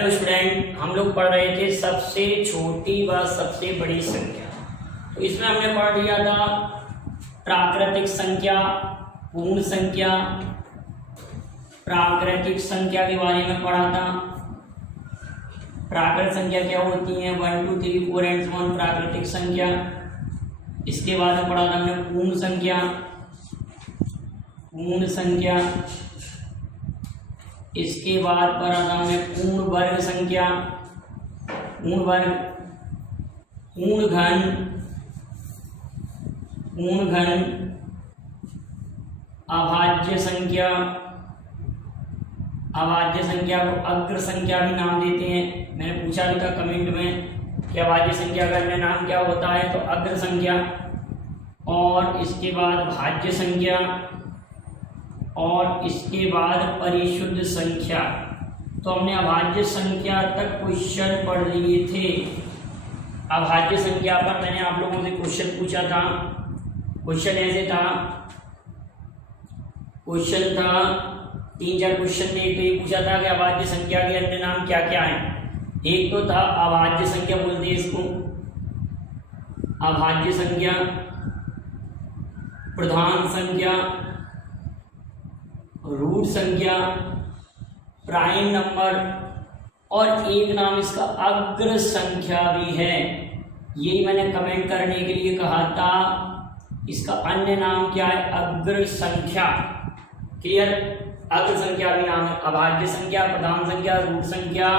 Hello student, हम लोग पढ़ रहे थे सबसे छोटी व सबसे बड़ी संख्या। तो इसमें हमने पढ़ लिया था प्राकृतिक संख्या, पूर्ण संख्या। प्राकृतिक संख्या के बारे में पढ़ा था। प्राकृतिक संख्या क्या होती है, 1 2 3 4 एंड so on प्राकृतिक संख्या। इसके बाद में पढ़ा था हमने पूर्ण संख्या। पूर्ण संख्या इसके बाद पढ़ा था हमने पूर्ण वर्ग संख्या, पूर्ण वर्ग, पूर्ण घन, पूर्ण घन, अभाज्य संख्या। अभाज्य संख्या को अग्र संख्या भी नाम देते हैं। मैंने पूछा भी था कमेंट में कि अभाज्य संख्या का अन्य नाम क्या होता है, तो अग्र संख्या। और इसके बाद भाज्य संख्या और इसके बाद परिशुद्ध संख्या। तो हमने अभाज्य संख्या तक क्वेश्चन पढ़ लिए थे। अभाज्य संख्या पर मैंने आप लोगों से क्वेश्चन पूछा था। क्वेश्चन ऐसे था, क्वेश्चन था 3-4 क्वेश्चन थे। तो ये पूछा था कि अभाज्य संख्या के अन्य नाम क्या क्या हैं। एक तो था अभाज्य संख्या, बोलते हैं इसको अभाज्य संख्या, प्रधान संख्या, रूट संख्या, प्राइम नंबर, और एक नाम इसका अग्र संख्या भी है। यही मैंने कमेंट करने के लिए कहा था। इसका अन्य नाम क्या है, अग्र संख्या। क्लियर, अग्र संख्या भी नाम है। अभाज्य संख्या, प्रधान संख्या, रूट संख्या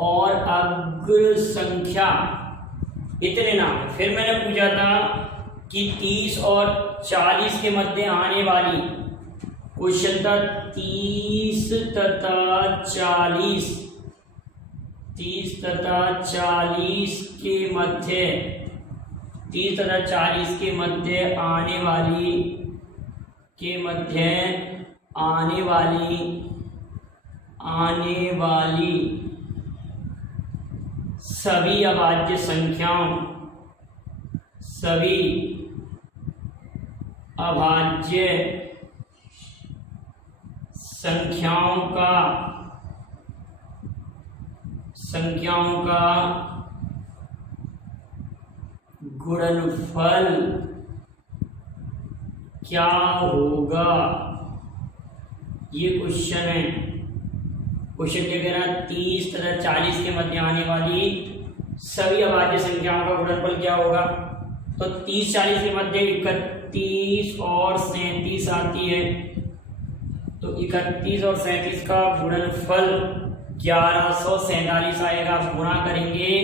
और अग्र संख्या, इतने नाम है। फिर मैंने पूछा था कि 30 और 40 के मध्य आने वाली, क्वेश्चन था 30 तथा 40, 30 तथा 40 के मध्य, 30 तथा 40 के मध्य आने वाली, के मध्य आने वाली, आने वाली सभी अभाज्य संख्याओं, सभी अभाज्य संख्याओं का गुणनफल क्या होगा। ये क्वेश्चन है। क्वेश्चन क्या कह रहा है, 30 तथा 40 के मध्य आने वाली सभी अभाज्य संख्याओं का गुणनफल क्या होगा। तो 30-40 के मध्य 31 और 37 आती है। तो 31 और 37 का गुणनफल 1147 आएगा। गुणा करेंगे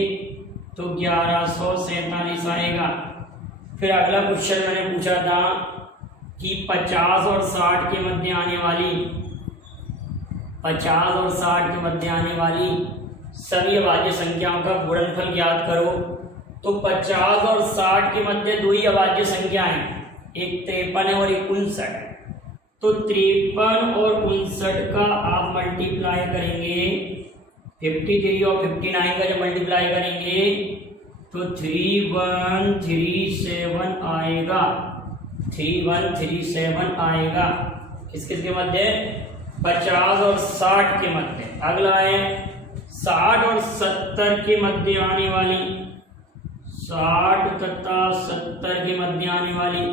तो 1147 आएगा। फिर अगला क्वेश्चन मैंने पूछा था कि 50 और 60 के मध्य आने वाली, 50 और 60 के मध्य आने वाली सभी अभाज्य संख्याओं का गुणनफल ज्ञात करो। तो 50 और 60 के मध्य दो ही अभाज्य संख्या हैं, एक 53 है और एक 59 है। तो 53 और 59 का आप मल्टीप्लाई करेंगे, 53 और 59 का जब मल्टीप्लाई करेंगे तो 3137 आएगा। 3137 आएगा। किस किस के मध्य, 50 और 60 के मध्य। अगला है 60 और 70 के मध्य आने वाली, 60 तथा 70 के मध्य आने वाली।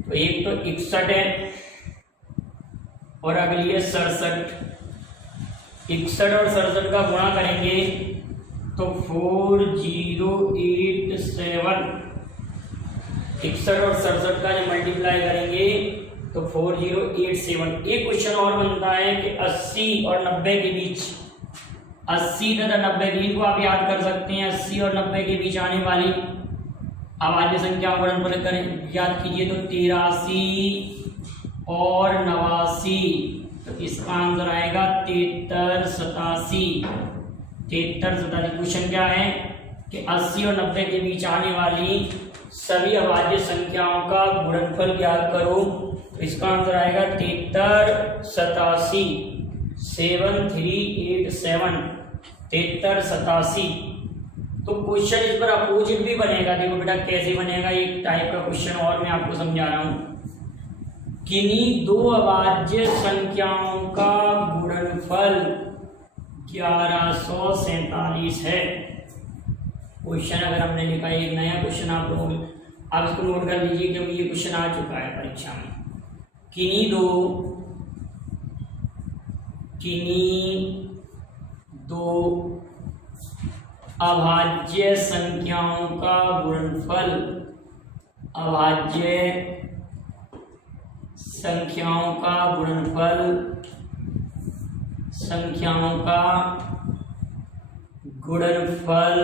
तो एक तो 61 है और अगली है 67। 61 और 67 का गुणा करेंगे तो 4087। 61 और 67 का जब मल्टीप्लाई करेंगे तो 4087। एक क्वेश्चन और बनता है कि 80 और 90 के बीच, 80 तथा 90 के, इनको आप याद कर सकते हैं। 80 और 90 के बीच आने वाली अभाज्य संख्या गुणनफल करें, याद कीजिए तो 83 और 89। तो इसका आंसर आएगा 7387। 7387। क्वेश्चन क्या है कि 80 और 90 के बीच आने वाली सभी अभाज्य संख्याओं का गुणनफल ज्ञात करो। तो इसका आंसर आएगा 7387, 7387, 7387। तो क्वेश्चन इस पर अपोजिट भी बनेगा। देखो बेटा कैसे बनेगा, एक टाइप का क्वेश्चन और मैं आपको समझा रहा हूं। किन्हीं दो अभाज्य संख्याओं का गुणनफल 1147 है। क्वेश्चन अगर हमने लिखा है, एक नया क्वेश्चन आप लोग आप इसको नोट कर लीजिए क्योंकि ये क्वेश्चन आ चुका है परीक्षा में। किन्हीं दो अभाज्य संख्याओं का गुणनफल, अभाज्य संख्याओं का गुणनफल, संख्याओं का गुणनफल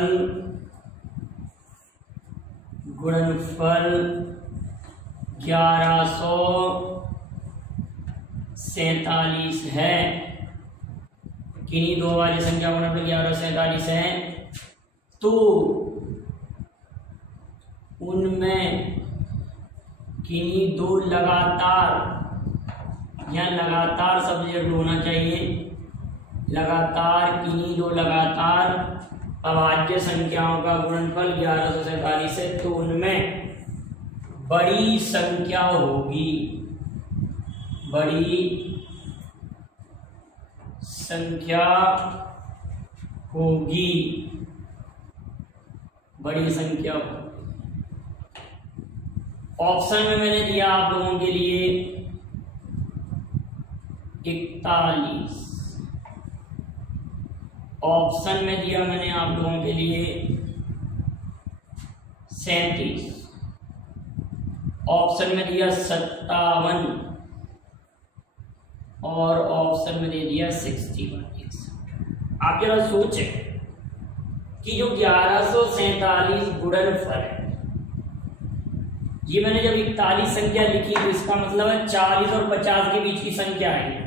1147 है। किन्हीं दो वाली संख्या गुणनफल 1147 है, तो उनमें किन्हीं दो लगातार, या लगातार सब्जेक्ट होना चाहिए, लगातार किन्हीं दो लगातार अभाज्य संख्याओं का गुणनफल 1147 है, तो उनमें बड़ी संख्या होगी, बड़ी संख्या होगी, बड़ी संख्या होगी। ऑप्शन में मैंने दिया आप लोगों के लिए 41, ऑप्शन में दिया मैंने आप लोगों के लिए 37, ऑप्शन में दिया 57 और ऑप्शन में दे दिया 61। आप जरा सोचें कि जो 1147 गुणनफल है, ये मैंने जब 41 संख्या लिखी तो इसका मतलब है 40 और 50 के बीच की संख्या है।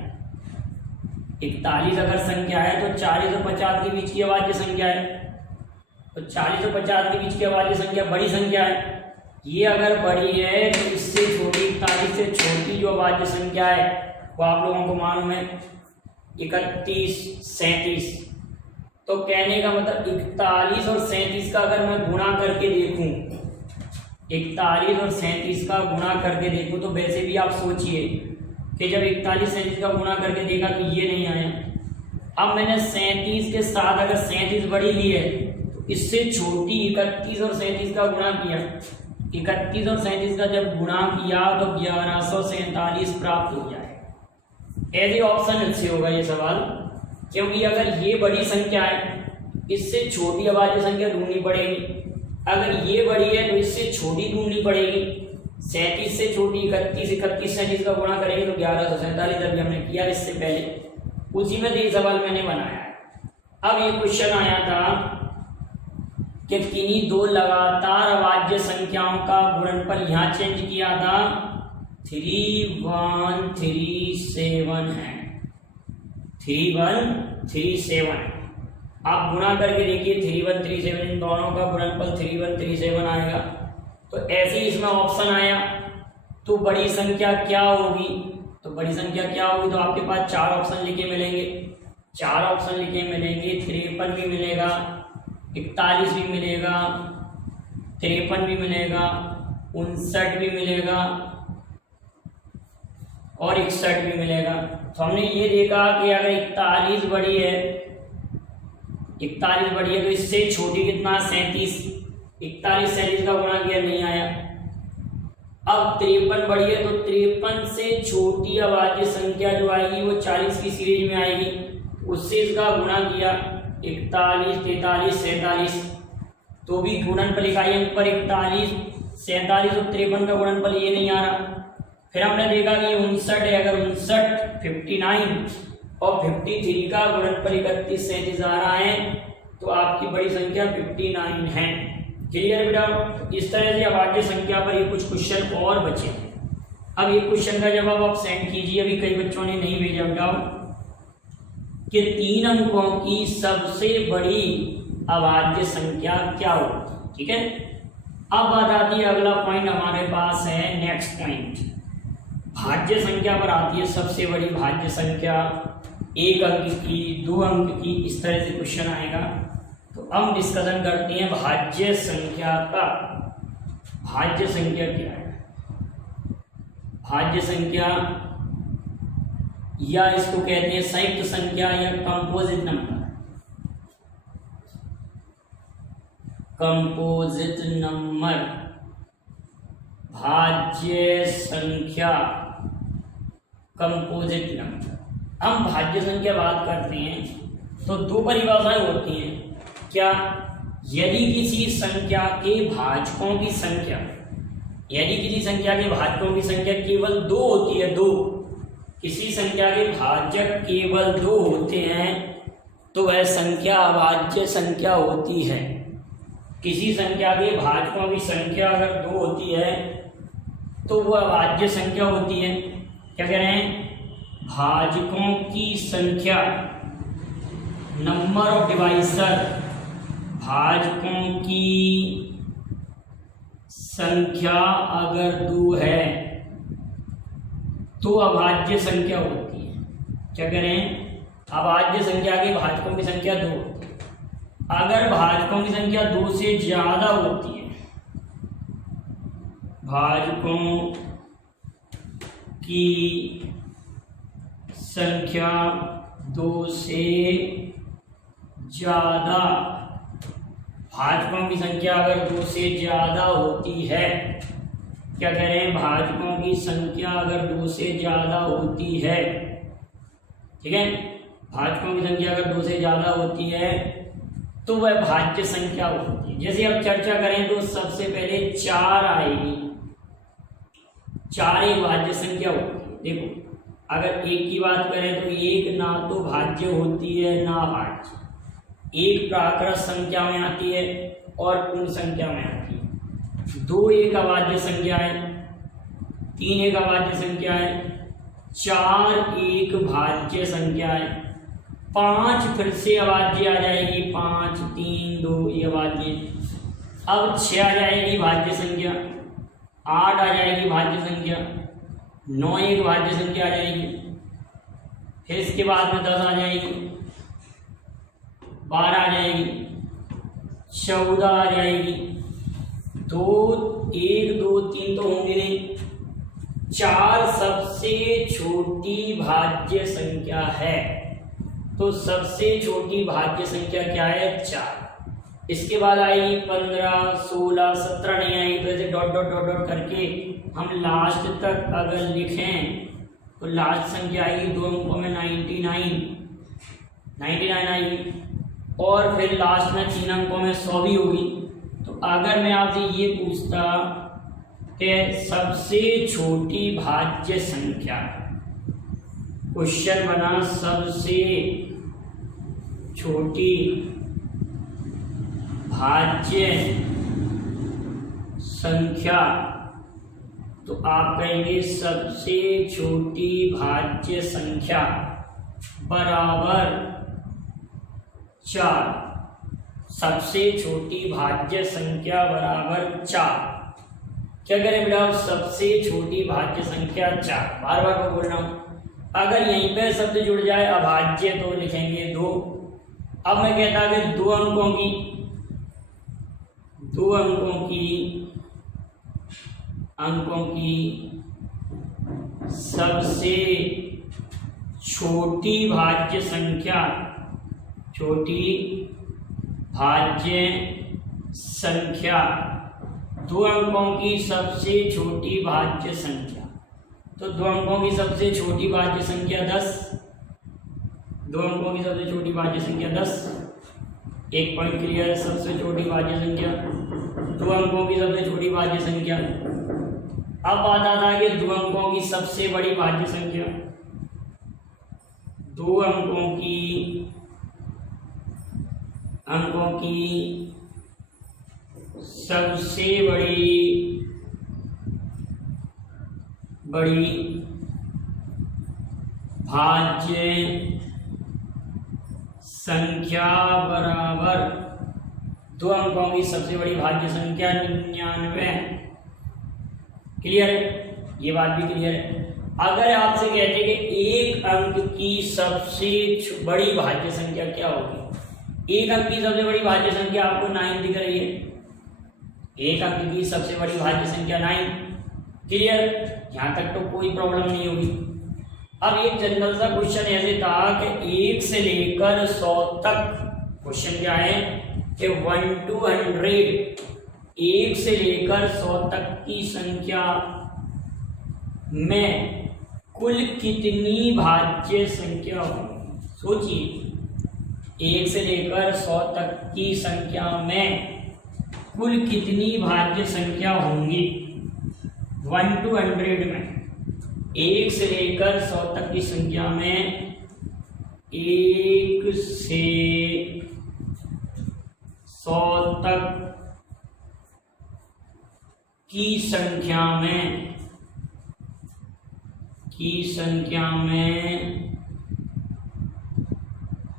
41 अगर संख्या है तो 40 और 50 के बीच की अभाज्य संख्या है, तो 40 और 50 के बीच की अभाज्य संख्या बड़ी संख्या है। ये अगर बड़ी है तो इससे छोटी, 41 से छोटी जो अभाज्य संख्या है वो आप लोगों को मालूम है 31, 37। तो कहने का मतलब 41 और 37 का अगर मैं गुणा करके देखूं, 41 और 37 का गुणा करके देखूं, तो वैसे भी आप सोचिए कि जब 41 37 का गुणा करके देखा तो ये नहीं आया। अब मैंने 37 के साथ अगर 37 बड़ी ली है तो इससे छोटी 31 और 37 का गुणा किया, 31 और 37 का जब गुणा किया तो 1147 प्राप्त हो जाए। ऐसे ऑप्शन अच्छे होगा ये सवाल, क्योंकि अगर ये बड़ी संख्या है इससे छोटी अभाज्य संख्या ढूंढनी पड़ेगी, अगर ये बड़ी है तो इससे छोटी ढूंढनी पड़ेगी। 37 से छोटी 31, 31 37 का गुणा करेंगे तो 1147, अभी हमने किया इससे पहले, उसी में ये सवाल मैंने बनाया है। अब ये क्वेश्चन आया था कि किन्हीं दो लगातार अभाज्य संख्याओं का गुणनफल, यहाँ चेंज किया था 3137 है, 3137। आप गुणा करके देखिए 3137, इन दोनों का गुणनफल 3137 आएगा। तो ऐसे ही इसमें ऑप्शन आया, तो बड़ी संख्या क्या होगी, तो बड़ी संख्या क्या होगी, तो आपके पास 4 ऑप्शन लिखे मिलेंगे, 4 ऑप्शन लिखे मिलेंगे। 53 भी मिलेगा, 41 भी मिलेगा, 53 भी मिलेगा, 59 भी मिलेगा और 61 भी मिलेगा। तो हमने ये देखा कि अगर 41 बड़ी है, 41 बड़ी है तो इससे छोटी कितना 37, 41 37 का गुणा किया नहीं आया। अब 53 बड़ी है तो 53 से छोटी अभाज्य संख्या जो आएगी वो 40 की सीरीज में आएगी, उससे इसका गुणा किया 41 43 47, तो भी गुणनफल इकाई पर 41 47 और 53 का गुणनफल ये नहीं आ रहा। फिर हमने देखा कि 59 है, अगर 59 59 और 53 का गुणनफल 31 37 आ रहा है तो आपकी बड़ी संख्या 59 है। क्लियर बेटा? इस तरह से अभाज्य संख्या पर ये कुछ क्वेश्चन और बचे हैं। अब ये क्वेश्चन का जवाब आप सेंड कीजिए, अभी कई बच्चों ने नहीं भेजा बेटा, कि 3 अंकों की सबसे बड़ी अभाज्य संख्या क्या होगी। ठीक है, अब बात आती है, अगला पॉइंट हमारे पास है, नेक्स्ट पॉइंट भाज्य संख्या पर आती है। सबसे बड़ी भाज्य संख्या 1 अंक की, 2 अंक की, इस तरह से क्वेश्चन आएगा। तो हम डिस्कशन करते हैं भाज्य संख्या का। भाज्य संख्या क्या है? भाज्य संख्या या इसको कहते हैं संयुक्त संख्या या कंपोजिट नंबर। कंपोजिट नंबर, भाज्य संख्या, कंपोजिट नंबर। हम भाज्य संख्या बात करते हैं तो दो परिभाषाएं होती हैं। क्या? यदि किसी संख्या के भाजकों की संख्या, यदि किसी संख्या के भाजकों की संख्या केवल 2 होती है, 2, किसी संख्या के भाजक केवल 2 होते हैं तो वह संख्या अभाज्य संख्या होती है। किसी संख्या के भाजकों की संख्या अगर 2 होती है तो वह अभाज्य संख्या होती है। क्या कह रहे हैं? भाजकों की संख्या, नंबर ऑफ डिवाइसर, भाजकों की संख्या अगर 2 है तो अभाज्य संख्या होती है। क्या कह रहे हैं? अभाज्य संख्या के भाजकों की संख्या 2 होती है। अगर भाजकों की संख्या 2 से ज्यादा होती है, भाजकों की संख्या 2 से ज्यादा, भाजकों की संख्या अगर 2 से ज्यादा होती है, क्या कह रहे हैं? भाजकों की संख्या अगर 2 से ज्यादा होती है, ठीक है, भाजकों की संख्या अगर 2 से ज्यादा होती है तो वह भाज्य संख्या होती है। जैसे अब चर्चा करें तो सबसे पहले 4 आएगी, 4 एक भाज्य संख्या होती है। देखो, अगर 1 की बात करें तो 1 ना तो भाज्य होती है ना अभाज्य। 1 प्राकृत संख्या में आती है और पूर्ण संख्या में आती है। 2 एक अभाज्य संख्या है, 3 एक अभाज्य संख्या है, 4 एक भाज्य संख्या है, 5 फिर से अभाज्य आ जाएगी, 5, 3, 2 ये अभाज्य। अब 6 आ जाएगी भाज्य संख्या, 8 आ जाएगी भाज्य संख्या, 9 एक भाज्य संख्या आ जाएगी, फिर इसके बाद में 10 आ जाएगी, 12 आ जाएगी, 14 आ जाएगी, 2, 1, 2, 3 तो होंगे नहीं, 4 सबसे छोटी भाज्य संख्या है। तो सबसे छोटी भाज्य संख्या क्या है? 4। इसके बाद आएगी 15, 16, 17 नहीं आएगी, तो ऐसे डॉट डॉट डॉट डॉट करके हम लास्ट तक अगर लिखें तो लास्ट संख्या आएगी 2 अंकों में 99 आएगी, और फिर लास्ट में 3 अंकों में 100 भी होगी। तो अगर मैं आपसे ये पूछता कि सबसे छोटी भाज्य संख्या, क्वेश्चन बना सबसे छोटी भाज्य संख्या, तो आप कहेंगे सबसे छोटी भाज्य संख्या बराबर 4। सबसे छोटी भाज्य संख्या बराबर 4। क्या करें बेटा? सबसे छोटी भाज्य संख्या 4, बार बार मैं बोल रहा हूं। अगर यहीं पे शब्द जुड़ जाए अभाज्य तो लिखेंगे 2। अब मैं कहता कि 2 अंकों की सबसे छोटी भाज्य संख्या, छोटी भाज्य संख्या, 2 अंकों की सबसे छोटी भाज्य संख्या, तो 2 अंकों की सबसे छोटी भाज्य संख्या 10, 2 अंकों की सबसे छोटी भाज्य संख्या 10, एक पॉइंट क्लियर है। सबसे छोटी भाज्य संख्या 2 अंकों की सबसे छोटी भाज्य संख्या। अब बात आता है कि 2 अंकों की सबसे बड़ी भाज्य संख्या, 2 अंकों की सबसे बड़ी भाज्य संख्या बराबर 2 अंकों की सबसे बड़ी भाज्य संख्या 99। क्लियर है? ये बात भी क्लियर है। अगर आपसे कहते कि 1 अंक की सबसे बड़ी भाज्य संख्या क्या होगी? 1 अंक की सबसे बड़ी भाज्य संख्या आपको 9 दिख रही है। 1 अंक की सबसे बड़ी भाज्य संख्या 9। क्लियर? यहां तक तो कोई प्रॉब्लम नहीं होगी। अब एक जनरल सा क्वेश्चन ऐसे था कि 1 से लेकर 100 तक, क्वेश्चन क्या है कि 1 to 100 1 से लेकर 100 तक की संख्या में कुल कितनी भाज्य संख्या होगी? सोचिए, 1 से लेकर 100 तक की संख्या में कुल कितनी भाज्य संख्या होंगी? 1 to 100 में 1 से लेकर 100 तक की संख्या में 1 से 100 तक की संख्या में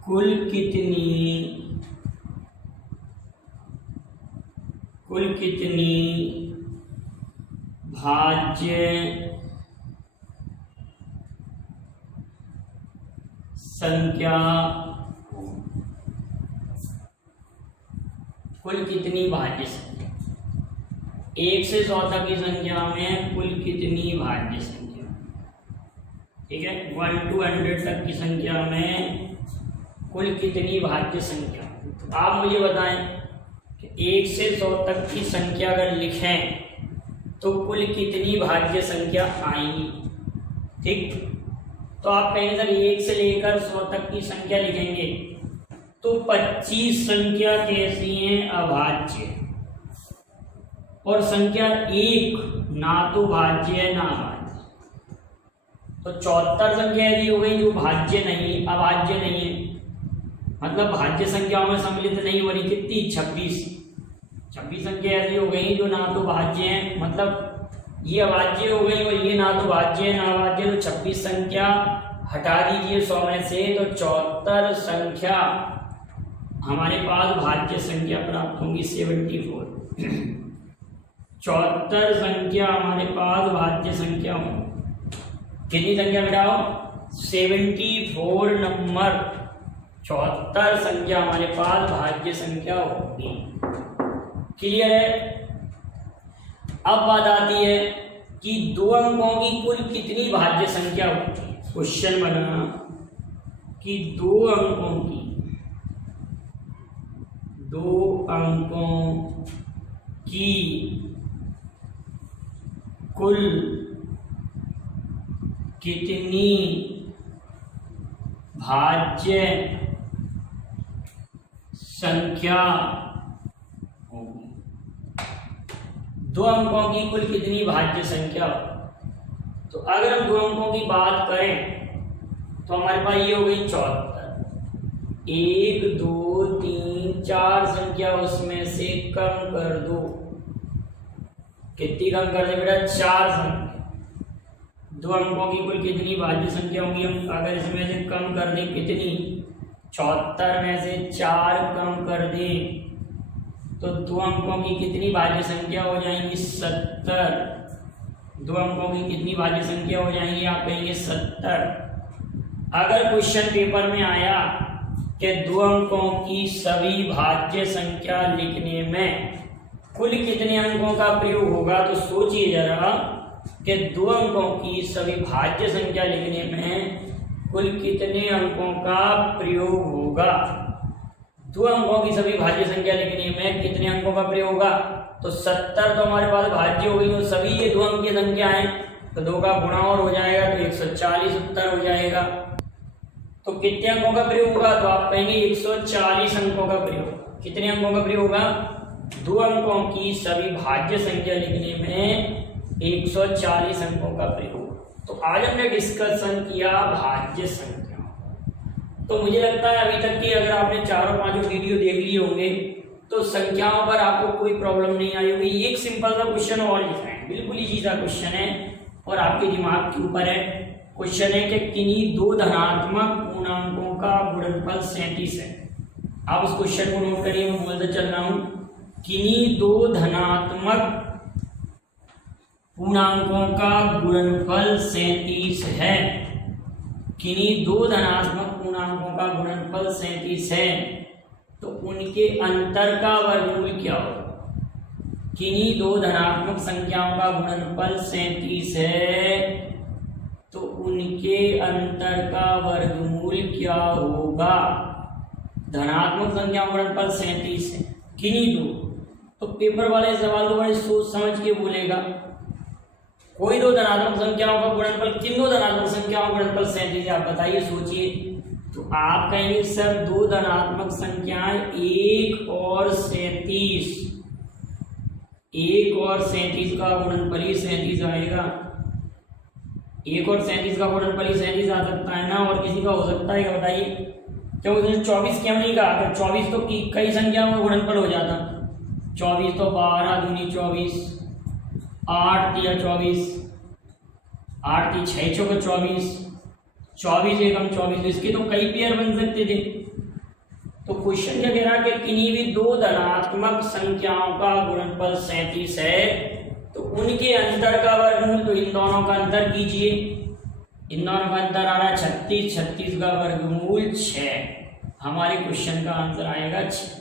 कुल कितनी भाज्य संख्या, कुल कितनी भाज्य संख्या, 1 से 100 तक की संख्या में कुल कितनी भाज्य संख्या, ठीक है, 1 to 100 तक की संख्या में कुल कितनी भाज्य संख्या। तो आप मुझे बताएं कि 1 से 100 तक की संख्या अगर लिखें तो कुल कितनी भाज्य संख्या आएंगी, ठीक। तो आप कहेंगे सर 1 से लेकर 100 तक की संख्या लिखेंगे तो 25 संख्या कैसी हैं? अभाज्य। और संख्या 1 ना तो भाज्य है ना अभाज्य। तो 74 संख्या ऐसी हो गई जो भाज्य नहीं, अभाज्य नहीं है, मतलब भाज्य संख्याओं में सम्मिलित नहीं हो रही। कितनी? 26 संख्या ऐसी हो गई जो ना तो भाज्य है, मतलब ये अभाज्य हो गई और ये ना तो भाज्य है ना अभाज्य। तो 26 संख्या हटा दीजिए 100 में से, तो 74 संख्या हमारे पास भाज्य संख्या प्राप्त होंगी 74। 74 संख्या हमारे पास भाज्य संख्या होंगी। कितनी संख्या बिठाओ? 74 नंबर 74 संख्या हमारे पास भाज्य संख्या होगी। क्लियर है? अब बात आती है कि 2 अंकों की कुल कितनी भाज्य संख्या होती है। क्वेश्चन बना कि 2 अंकों की कुल कितनी भाज्य संख्या होगी। 2 अंकों की कुल कितनी भाज्य संख्या। तो अगर हम 2 अंकों की बात करें तो हमारे पास ये हो गई 74। 1 2 3 4 संख्या उसमें से कम कर दो। कितनी कम कर दे बेटा? 4 संख्या। 2 अंकों की कुल कितनी भाज्य संख्या होगी? हम अगर इसमें से कम कर दें, कितनी? 74 में से 4 कम कर दें तो 2 अंकों की कितनी भाज्य संख्या हो जाएंगी? 70। 2 अंकों की कितनी भाज्य संख्या हो जाएंगी? आप कहेंगे 70। अगर क्वेश्चन पेपर में आया कि 2 अंकों की सभी भाज्य संख्या लिखने में कुल कितने अंकों का प्रयोग होगा, तो सोचिए जरा कि 2 अंकों की सभी भाज्य संख्या लिखने में कुल कितने अंकों का प्रयोग होगा। 2 अंकों की सभी भाज्य संख्या लिखने में कितने अंकों का प्रयोग होगा? तो 70 तो हमारे पास भाज्य हो गई, तो सभी ये 2 अंक की संख्या है, तो 2 का गुणा और हो जाएगा तो 140 उत्तर हो जाएगा। तो कितने अंकों का प्रयोग होगा? तो आप कहेंगे 140 अंकों का प्रयोग। कितने अंकों का प्रयोग होगा? 2 अंकों की सभी भाज्य संख्या लिखने में 140 अंकों का प्रयोग। तो आज हमने डिस्कशन किया भाज्य संख्या। तो मुझे लगता है अभी तक की अगर आपने 4-5 वीडियो देख लिए होंगे तो संख्याओं पर आपको कोई प्रॉब्लम नहीं आई होगी। एक सिंपल सा क्वेश्चन और लिखा है, बिल्कुल इजी सा क्वेश्चन है और आपके दिमाग के ऊपर है। क्वेश्चन है कि किन्हीं 2 धनात्मक पूर्णांकों का गुणनफल 37 है। आप उस क्वेश्चन को नोट करिए, मैं बोलते चल रहा हूं। किन्हीं 2 धनात्मक पूर्णांकों का गुणनफल 37 है। किन्हीं 2 धनात्मक पूर्णांकों का गुणनफल 37 है तो उनके अंतर का वर्गमूल क्या होगा। किन्हीं 2 धनात्मक संख्याओं का गुणनफल 37 है तो उनके अंतर का वर्गमूल क्या होगा। धनात्मक संख्याओं का गुणनफल 37 है, किन्हीं दो। तो पेपर वाले सवाल को बड़े सोच समझ के बोलेगा, कोई दो धनात्मक संख्याओं का गुणनफल, किन दो धनात्मक संख्याओं का गुणनफल 37 है, आप बताइए, सोचिए। तो आप कहेंगे सर दो धनात्मक संख्याएं 1 और 37, 1 और 37 का गुणनफल ही 37 आएगा। 1 और 37 का गुणनफल ही 37 आ सकता है ना, और किसी का हो सकता है क्या बताइए? क्यों? उसने 24 क्यों नहीं कहा? अगर 24 तो कई संख्याओं का गुणनफल हो जाता। 24 तो 12 दूनी 24, 8 तिया 24, 8 की 6 चौका 24, 24 एकम 24, इसके तो कई पेयर बन सकते थे। तो क्वेश्चन क्या कह रहा है कि किन्हीं भी दो धनात्मक संख्याओं का गुणनफल 37 है, तो उनके अंतर का वर्गमूल, तो इन दोनों का अंतर कीजिए। इन दोनों का अंतर आ रहा है 36, 36 का वर्गमूल 6। हमारे क्वेश्चन का आंसर आएगा 6।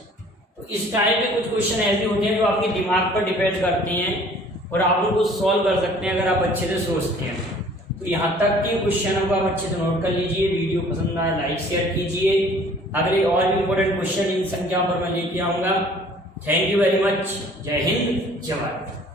तो इस टाइप के कुछ क्वेश्चन ऐसे होते हैं जो आपके दिमाग पर डिपेंड करते हैं और आप उनको सॉल्व कर सकते हैं अगर आप अच्छे से सोचते हैं। तो यहाँ तक के क्वेश्चनों को आप अच्छे से नोट कर लीजिए। वीडियो पसंद आए लाइक शेयर कीजिए। अगले और भी इंपॉर्टेंट क्वेश्चन इन संख्याओं पर मैं लेके आऊँगा। Thank you very much. जय हिंद, जय भारत।